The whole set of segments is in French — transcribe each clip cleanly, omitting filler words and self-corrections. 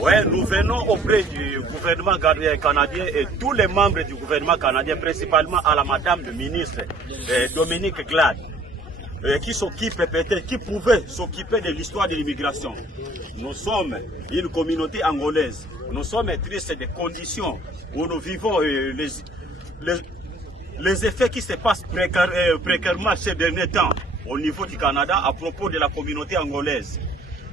Ouais, nous venons auprès du gouvernement canadien et tous les membres du gouvernement canadien, principalement à la madame le ministre Dominique Glad, qui s'occupe peut-être, qui pouvait s'occuper de l'histoire de l'immigration. Nous sommes une communauté angolaise. Nous sommes tristes des conditions où nous vivons, les effets qui se passent précairement ces derniers temps au niveau du Canada à propos de la communauté angolaise.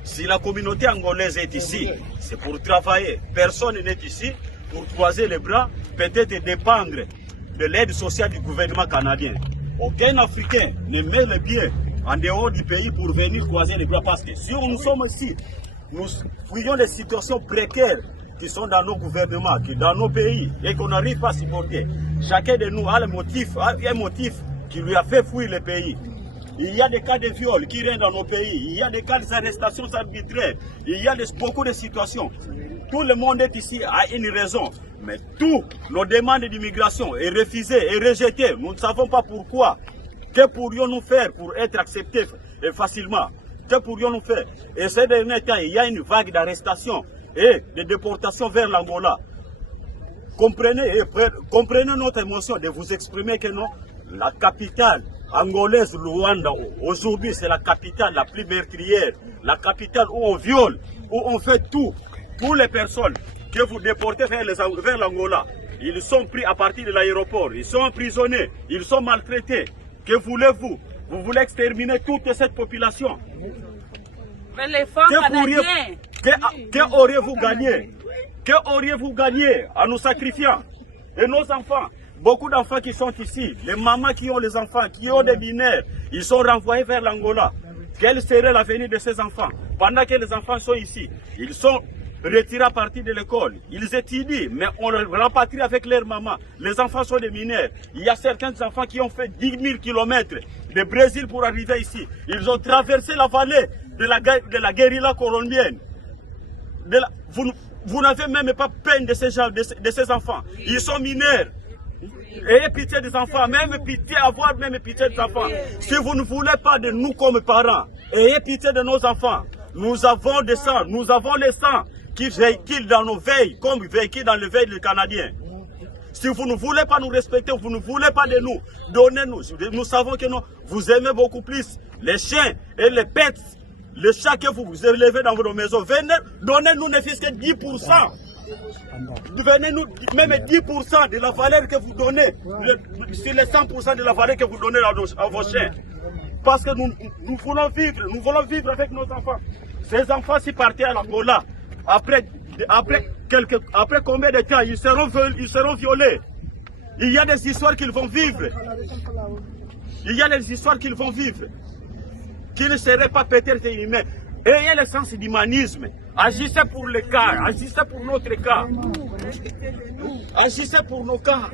Si la communauté angolaise est ici, c'est pour travailler. Personne n'est ici pour croiser les bras, peut-être dépendre de l'aide sociale du gouvernement canadien. Aucun Africain ne met le pied en dehors du pays pour venir croiser les bras parce que si nous sommes ici, nous fouillons les situations précaires qui sont dans nos gouvernements, qui dans nos pays et qu'on n'arrive pas à supporter. Chacun de nous a un motif qui lui a fait fuir le pays. Il y a des cas de viol qui règnent dans nos pays, il y a des cas d'arrestations arbitraires, il y a beaucoup de situations. Tout le monde est ici à une raison, mais toutes nos demandes d'immigration sont refusées et rejetées. Nous ne savons pas pourquoi. Que pourrions-nous faire pour être acceptés facilement? Que pourrions-nous faire? Et ces derniers temps, il y a une vague d'arrestations et de déportations vers l'Angola. Comprenez notre émotion de vous exprimer que non, la capitale angolaise, Luanda, aujourd'hui c'est la capitale la plus meurtrière, la capitale où on viole, où on fait tout. Toutes les personnes que vous déportez vers l'Angola, ils sont pris à partir de l'aéroport, ils sont emprisonnés, ils sont maltraités. Que voulez-vous? Vous voulez exterminer toute cette population? Mais les femmes canadiennes, que auriez-vous gagné? Que auriez-vous gagné en nous sacrifiant? Et nos enfants, beaucoup d'enfants qui sont ici, les mamans qui ont les enfants, qui ont des mineurs, ils sont renvoyés vers l'Angola. Quel serait l'avenir de ces enfants? Pendant que les enfants sont ici, ils sont retirés à partir de l'école, ils étudient, mais on les rapatrie avec leur maman. Les enfants sont des mineurs. Il y a certains enfants qui ont fait 10 000 km de Brésil pour arriver ici. Ils ont traversé la vallée de la guérilla colombienne. Vous n'avez même pas peine de ces enfants. Ils sont mineurs. Ayez pitié des enfants, avoir même pitié des enfants. Si vous ne voulez pas de nous comme parents, ayez pitié de nos enfants. Nous avons des sangs, nous avons les sangs qui véhiculent dans nos veilles, comme véhiculent dans les veilles des Canadiens. Si vous ne voulez pas nous respecter, vous ne voulez pas de nous, donnez-nous. Nous savons que non, vous aimez beaucoup plus les chiens et les pets, les chats que vous élevez dans vos maisons. Venez, donnez-nous ne fût-ce que 10%. Donnez-nous même 10% de la valeur que vous donnez, sur les 100% de la valeur que vous donnez à vos chiens. Parce que nous voulons vivre avec nos enfants. Ces enfants, s'ils partaient à l'Angola, après combien de temps ils seront violés? Il y a des histoires qu'ils vont vivre. Il y a des histoires qu'ils vont vivre. Qui ne seraient pas peut-être humains. Ayez le sens d'humanisme. Agissez pour le cas. Agissez pour notre cas. Agissez pour nos cas.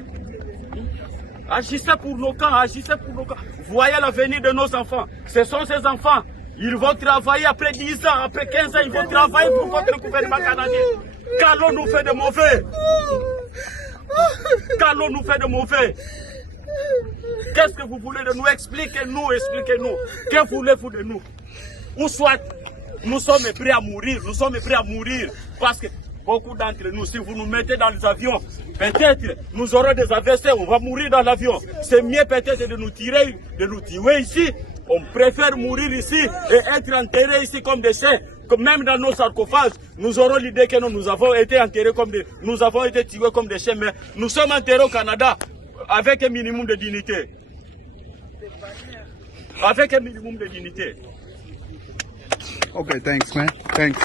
Agissez pour nos cas. Agissez pour nos cas. Voyez l'avenir de nos enfants. Ce sont ces enfants. Ils vont travailler après 10 ans, après 15 ans, ils vont travailler pour votre gouvernement canadien. Qu'allons-nous faire de mauvais? Qu'allons-nous faire de mauvais? Qu'est-ce que vous voulez de nous? Expliquez-nous, expliquez-nous. Que voulez-vous de nous? Ou soit, nous sommes prêts à mourir, parce que beaucoup d'entre nous, si vous nous mettez dans les avions, peut-être nous aurons des AVC, on va mourir dans l'avion. C'est mieux peut-être de nous tirer, de nous tuer ici. On préfère mourir ici et être enterrés ici comme des chiens. Même dans nos sarcophages, nous aurons l'idée que nous avons été enterrés nous avons été tués comme des chiens, mais nous sommes enterrés au Canada avec un minimum de dignité. Avec un minimum de dignité. Okay, thanks, man. Thanks.